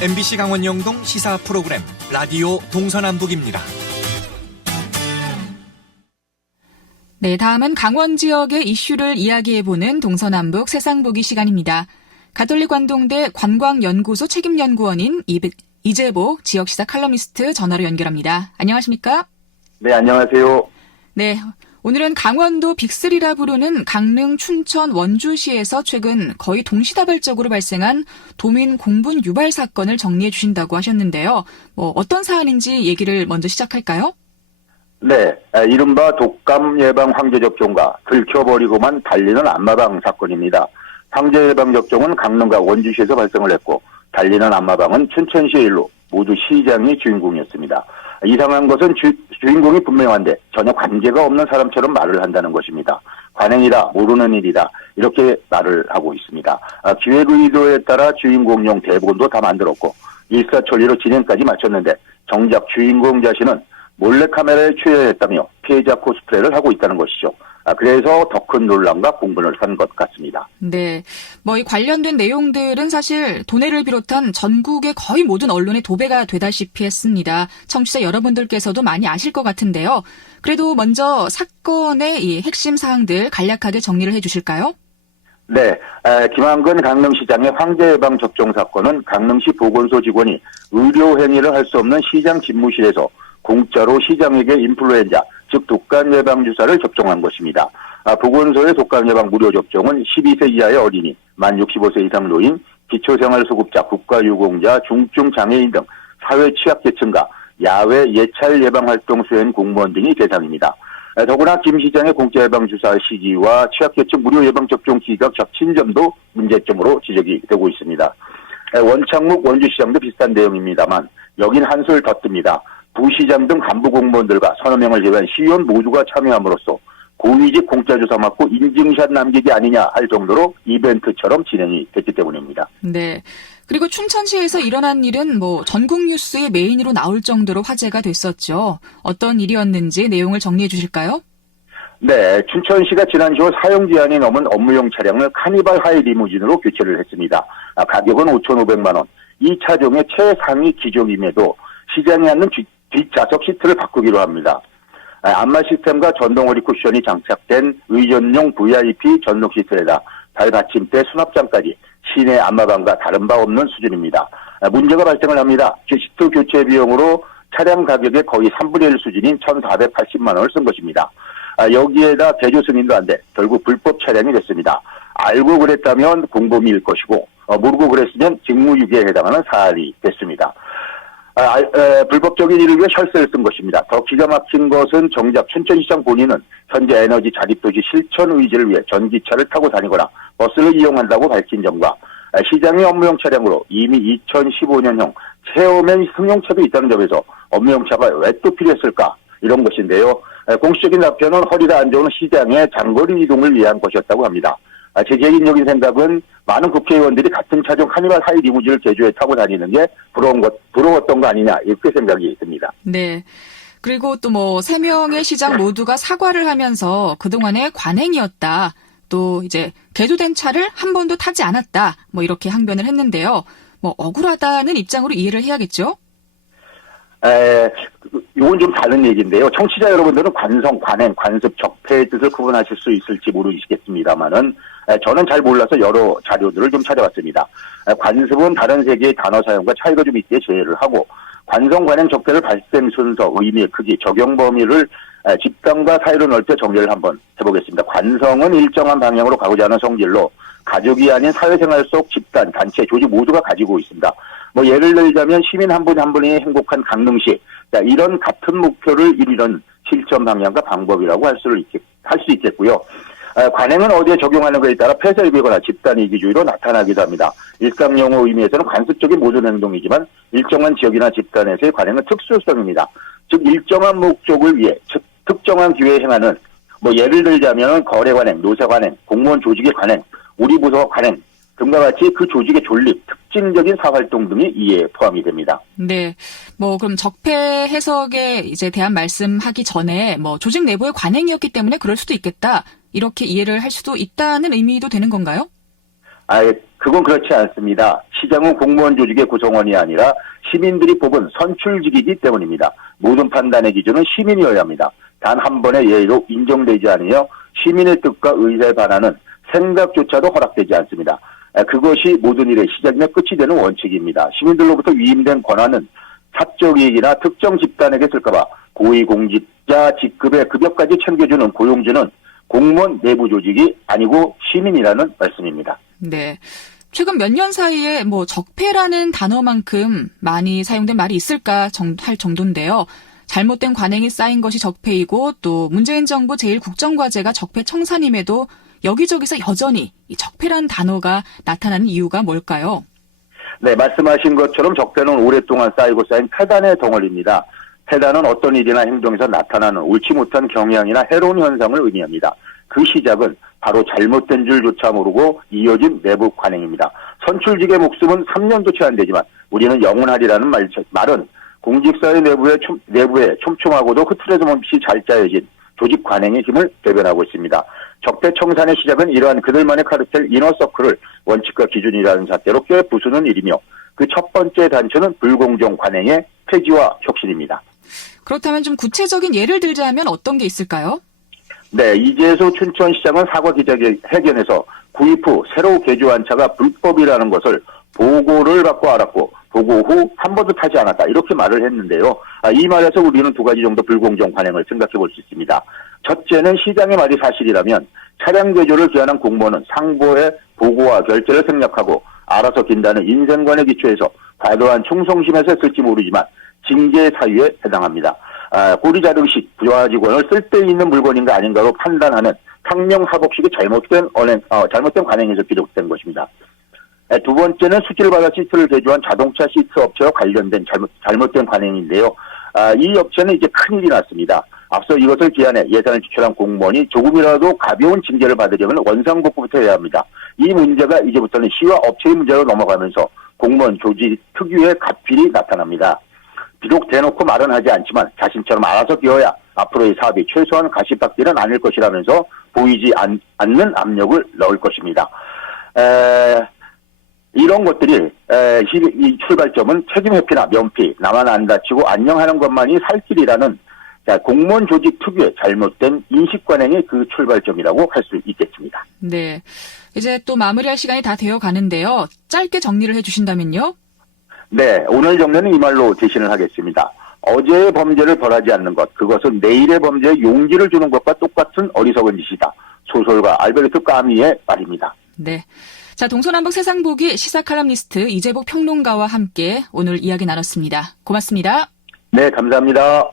MBC 강원 영동 시사 프로그램 라디오 동서남북입니다. 네, 다음은 강원 지역의 이슈를 이야기해보는 동서남북 세상보기 시간입니다. 가톨릭 관동대 관광연구소 책임연구원인 이재복 지역시사 칼럼니스트 전화로 연결합니다. 안녕하십니까? 네, 안녕하세요. 네, 오늘은 강원도 빅3라 부르는 강릉, 춘천, 원주시에서 최근 거의 동시다발적으로 발생한 도민 공분 유발 사건을 정리해 주신다고 하셨는데요. 어떤 사안인지 얘기를 먼저 시작할까요? 네, 이른바 독감 예방 황제 접종과 들켜버리고만 달리는 안마방 사건입니다. 황제 예방 접종은 강릉과 원주시에서 발생을 했고 달리는 안마방은 춘천시의 일로 모두 시장이 주인공이었습니다. 이상한 것은 주인공이 분명한데 전혀 관계가 없는 사람처럼 말을 한다는 것입니다. 관행이다, 모르는 일이다 이렇게 말을 하고 있습니다. 기획 의도에 따라 주인공용 대본도 다 만들었고 일사천리로 진행까지 마쳤는데 정작 주인공 자신은 몰래카메라에 취해했다며 피해자 코스프레를 하고 있다는 것이죠. 그래서 더 큰 논란과 공분을 산 것 같습니다. 네, 이 관련된 내용들은 사실 도내를 비롯한 전국의 거의 모든 언론에 도배가 되다시피 했습니다. 청취자 여러분들께서도 많이 아실 것 같은데요. 그래도 먼저 사건의 이 핵심 사항들 간략하게 정리를 해주실까요? 네, 김한근 강릉시장의 황제 예방 접종 사건은 강릉시 보건소 직원이 의료 행위를 할 수 없는 시장 집무실에서 공짜로 시장에게 인플루엔자, 즉 독감 예방 주사를 접종한 것입니다. 보건소의 독감 예방 무료 접종은 12세 이하의 어린이, 만 65세 이상 노인, 기초생활수급자, 국가유공자, 중증 장애인 등 사회 취약계층과 야외 예찰 예방활동 수행 공무원 등이 대상입니다. 더구나 김 시장의 공짜 예방 주사 시기와 취약계층 무료 예방 접종 기기가 겹친 점도 문제점으로 지적이 되고 있습니다. 원창묵 원주시장도 비슷한 내용입니다만 여긴 한술 더 뜹니다. 부시장 등 간부 공무원들과 서너 명을 제외한 시의원 모두가 참여함으로써 고위직 공짜 주사 맞고 인증샷 남기기 아니냐 할 정도로 이벤트처럼 진행이 됐기 때문입니다. 네. 그리고 춘천시에서 일어난 일은 전국 뉴스의 메인으로 나올 정도로 화제가 됐었죠. 어떤 일이었는지 내용을 정리해 주실까요? 네, 춘천시가 지난 10월 사용기한이 넘은 업무용 차량을 카니발 하이 리무진으로 교체를 했습니다. 가격은 5,500만 원. 이 차종의 최상위 기종임에도 시장에 앉는 뒷좌석 시트를 바꾸기로 합니다. 안마 시스템과 전동허리 쿠션이 장착된 의전용 VIP 전동 시트에다 발 받침대 수납장까지 시내 안마방과 다른 바 없는 수준입니다. 문제가 발생을 합니다. 시트 교체 비용으로 차량 가격의 거의 3분의 1 수준인 1,480만 원을 쓴 것입니다. 여기에다 개조 승인도 안 돼 결국 불법 차량이 됐습니다. 알고 그랬다면 공범일 것이고 모르고 그랬으면 직무유기에 해당하는 사안이 됐습니다. 불법적인 일을 위해 혈세를 쓴 것입니다. 더 기가 막힌 것은 정작 춘천시장 본인은 현재 에너지 자립도시 실천 의지를 위해 전기차를 타고 다니거나 버스를 이용한다고 밝힌 점과 시장의 업무용 차량으로 이미 2015년형 체험엔 승용차도 있다는 점에서 업무용 차가 왜 또 필요했을까 이런 것인데요. 공식적인 답변은 허리가 안 좋은 시장의 장거리 이동을 위한 것이었다고 합니다. 제 개인적인 생각은 많은 국회의원들이 같은 차종 카니발 하이 리무진을 개조해 타고 다니는 게 부러웠던 거 아니냐 이렇게 생각이 듭니다. 네. 그리고 또 3명의 시장 모두가 사과를 하면서 그동안의 관행이었다. 또 이제 개조된 차를 한 번도 타지 않았다. 이렇게 항변을 했는데요. 억울하다는 입장으로 이해를 해야겠죠? 이건 좀 다른 얘기인데요. 청취자 여러분들은 관성, 관행, 관습, 적폐의 뜻을 구분하실 수 있을지 모르시겠습니다만은 저는 잘 몰라서 여러 자료들을 좀 찾아봤습니다. 관습은 다른 세계의 단어 사용과 차이가 좀 있기에 제외를 하고 관성, 관행, 적폐를 발생 순서, 의미의 크기, 적용 범위를 집단과 사회로 넓혀 정리를 한번 해보겠습니다. 관성은 일정한 방향으로 가고자 하는 성질로 가족이 아닌 사회생활 속 집단, 단체, 조직 모두가 가지고 있습니다. 예를 들자면 시민 한 분 한 분이 행복한 강릉시, 이런 같은 목표를 이루는 실천 방향과 방법이라고 할 수 있겠고요. 관행은 어디에 적용하는 것에 따라 폐쇄이거나 집단 이기주의로 나타나기도 합니다. 일상용어 의미에서는 관습적인 모든 행동이지만 일정한 지역이나 집단에서의 관행은 특수성입니다. 즉 일정한 목적을 위해 특정한 기회에 행하는 예를 들자면 거래 관행, 노사 관행, 공무원 조직의 관행, 우리 부서 관행 등과 같이 그 조직의 존립, 특징적인 사활동 등이 이에 포함이 됩니다. 네. 그럼 적폐 해석에 이제 대한 말씀하기 전에 조직 내부의 관행이었기 때문에 그럴 수도 있겠다. 이렇게 이해를 할 수도 있다는 의미도 되는 건가요? 그건 그렇지 않습니다. 시장은 공무원 조직의 구성원이 아니라 시민들이 뽑은 선출직이기 때문입니다. 모든 판단의 기준은 시민이어야 합니다. 단 한 번의 예의로 인정되지 않으며 시민의 뜻과 의사에 반하는 생각조차도 허락되지 않습니다. 그것이 모든 일의 시작이며 끝이 되는 원칙입니다. 시민들로부터 위임된 권한은 사적 이익이나 특정 집단에게 쓸까봐 고위공직자 직급의 급여까지 챙겨주는 고용주는 공무원 내부 조직이 아니고 시민이라는 말씀입니다. 네. 최근 몇 년 사이에 적폐라는 단어만큼 많이 사용된 말이 있을까 할 정도인데요. 잘못된 관행이 쌓인 것이 적폐이고 또 문재인 정부 제1국정과제가 적폐 청산임에도 여기저기서 여전히 이 적폐라는 단어가 나타나는 이유가 뭘까요? 네, 말씀하신 것처럼 적폐는 오랫동안 쌓이고 쌓인 폐단의 덩어리입니다. 폐단은 어떤 일이나 행동에서 나타나는 옳지 못한 경향이나 해로운 현상을 의미합니다. 그 시작은 바로 잘못된 줄조차 모르고 이어진 내부 관행입니다. 선출직의 목숨은 3년도 채 안 되지만 우리는 영원하리라는 말은 공직사회 내부에 촘촘하고도 흐트러짐 없이 잘 짜여진 조직 관행의 힘을 대변하고 있습니다. 적폐 청산의 시작은 이러한 그들만의 카르텔 이너서클을 원칙과 기준이라는 잣대로 꿰부수는 일이며 그 첫 번째 단초는 불공정 관행의 폐지와 혁신입니다. 그렇다면 좀 구체적인 예를 들자면 어떤 게 있을까요? 네, 이재소 춘천시장은 사과 기자회견에서 구입 후 새로 개조한 차가 불법이라는 것을 보고를 받고 알았고 보고 후 한 번도 타지 않았다 이렇게 말을 했는데요. 이 말에서 우리는 두 가지 정도 불공정 관행을 생각해 볼 수 있습니다. 첫째는 시장의 말이 사실이라면 차량 개조를 기한한 공무원은 상보의 보고와 결제를 생략하고 알아서 낀다는 인생관에 기초해서 과도한 충성심에서 했을지 모르지만 징계 사유에 해당합니다. 꼬리 자르기식 부하 직원을 쓸데있는 물건인가 아닌가로 판단하는 상명하복식이 잘못된 관행에서 비롯된 것입니다. 두 번째는 수질바다 시트를 개조한 자동차 시트 업체와 관련된 잘못된 관행인데요. 이 업체는 이제 큰일이 났습니다. 앞서 이것을 기한해 예산을 지출한 공무원이 조금이라도 가벼운 징계를 받으려면 원상복구부터 해야 합니다. 이 문제가 이제부터는 시와 업체의 문제로 넘어가면서 공무원 조직 특유의 가필이 나타납니다. 비록 대놓고 말은 하지 않지만 자신처럼 알아서 기어야 앞으로의 사업이 최소한 가시밭길은 아닐 것이라면서 보이지 않는 압력을 넣을 것입니다. 이런 것들이 이 출발점은 책임 회피나 면피, 나만 안 다치고 안녕하는 것만이 살 길이라는 공무원 조직 특유의 잘못된 인식관행이 그 출발점이라고 할 수 있겠습니다. 네, 이제 또 마무리할 시간이 다 되어 가는데요. 짧게 정리를 해주신다면요? 네, 오늘 정리는 이 말로 대신을 하겠습니다. 어제의 범죄를 벌하지 않는 것, 그것은 내일의 범죄에 용기를 주는 것과 똑같은 어리석은 짓이다. 소설가 알베르트 까미의 말입니다. 네. 자, 동서남북 세상보기 시사 칼럼니스트 이재복 평론가와 함께 오늘 이야기 나눴습니다. 고맙습니다. 네, 감사합니다.